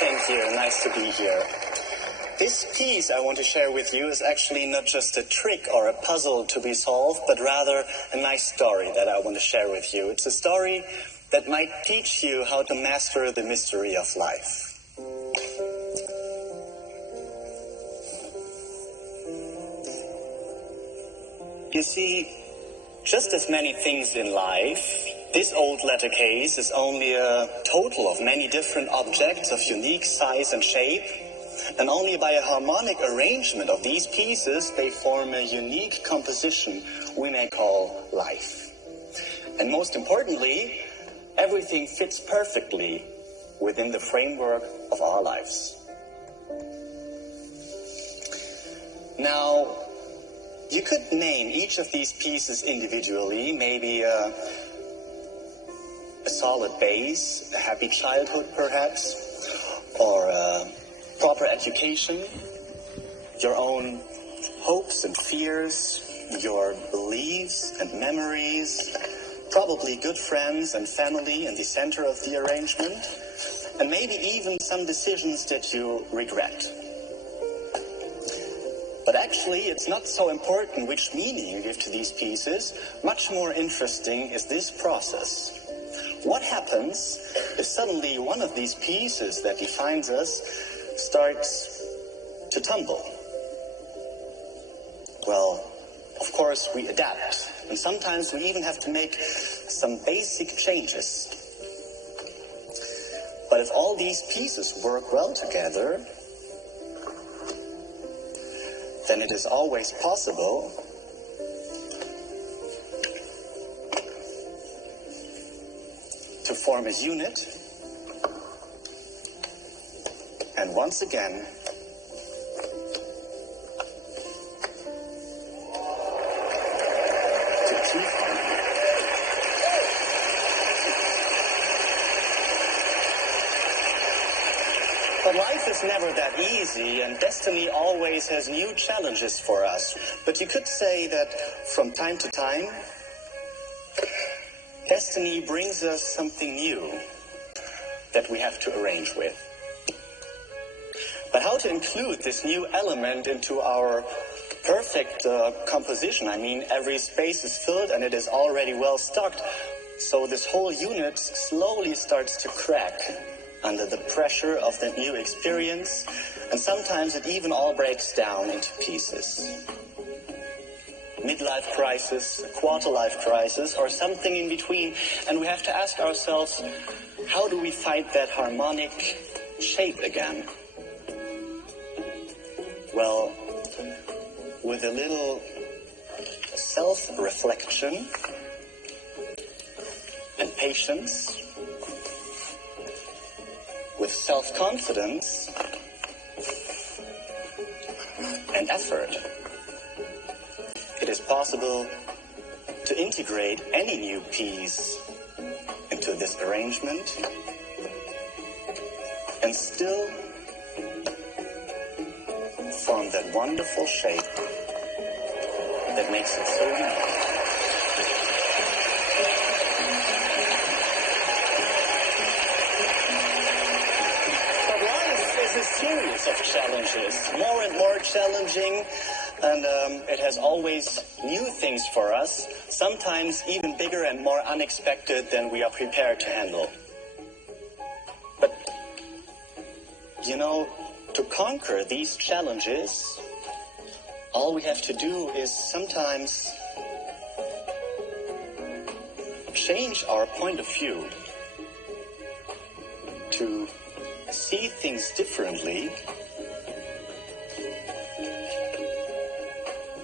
Thank you. Nice to be here. This piece I want to share with you is actually not just a trick or a puzzle to be solved, but rather a nice story that I want to share with you. It's a story that might teach you how to master the mystery of life. You see, just as many things in life, this old letter case is only a total of many different objects of unique size and shape, and only by a harmonic arrangement of these pieces they form a unique composition we may call life. And most importantly, everything fits perfectly within the framework of our lives. Now, you could name each of these pieces individually, maybe a solid base, a happy childhood perhaps, or a proper education, your own hopes and fears, your beliefs and memories, probably good friends and family in the center of the arrangement, and maybe even some decisions that you regret. But actually, it's not so important which meaning you give to these pieces. Much more interesting is this process. What happens if suddenly one of these pieces that defines us starts to tumble? Well, of course, we adapt. And sometimes we even have to make some basic changes. But if all these pieces work well together, then it is always possible to form a unit and once again to keep harmony. But life is never that easy, and destiny always has new challenges for us. But you could say that from time to time, destiny brings us something new that we have to arrange with. But how to include this new element into our perfect composition? I mean, every space is filled and it is already well stocked. So this whole unit slowly starts to crack under the pressure of the new experience, and sometimes it even all breaks down into pieces. Midlife crisis, quarter-life crisis, or something in between, and we have to ask ourselves, how do we find that harmonic shape again? Well, with a little self-reflection and patience, with self-confidence and effort, it is possible to integrate any new piece into this arrangement and still form that wonderful shape that makes it so unique. A series of challenges, more and more challenging, and it has always new things for us, sometimes even bigger and more unexpected than we are prepared to handle. But, you know, to conquer these challenges, all we have to do is sometimes change our point of view to see things differently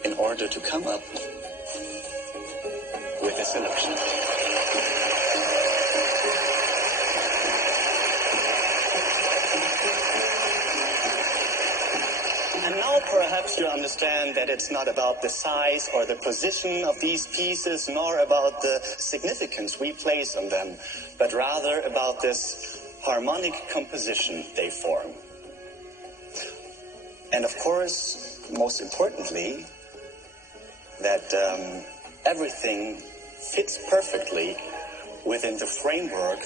in order to come up with a solution. And now perhaps you understand that it's not about the size or the position of these pieces, nor about the significance we place on them, but rather about this harmonic composition they form. And of course, most importantly, that everything fits perfectly within the framework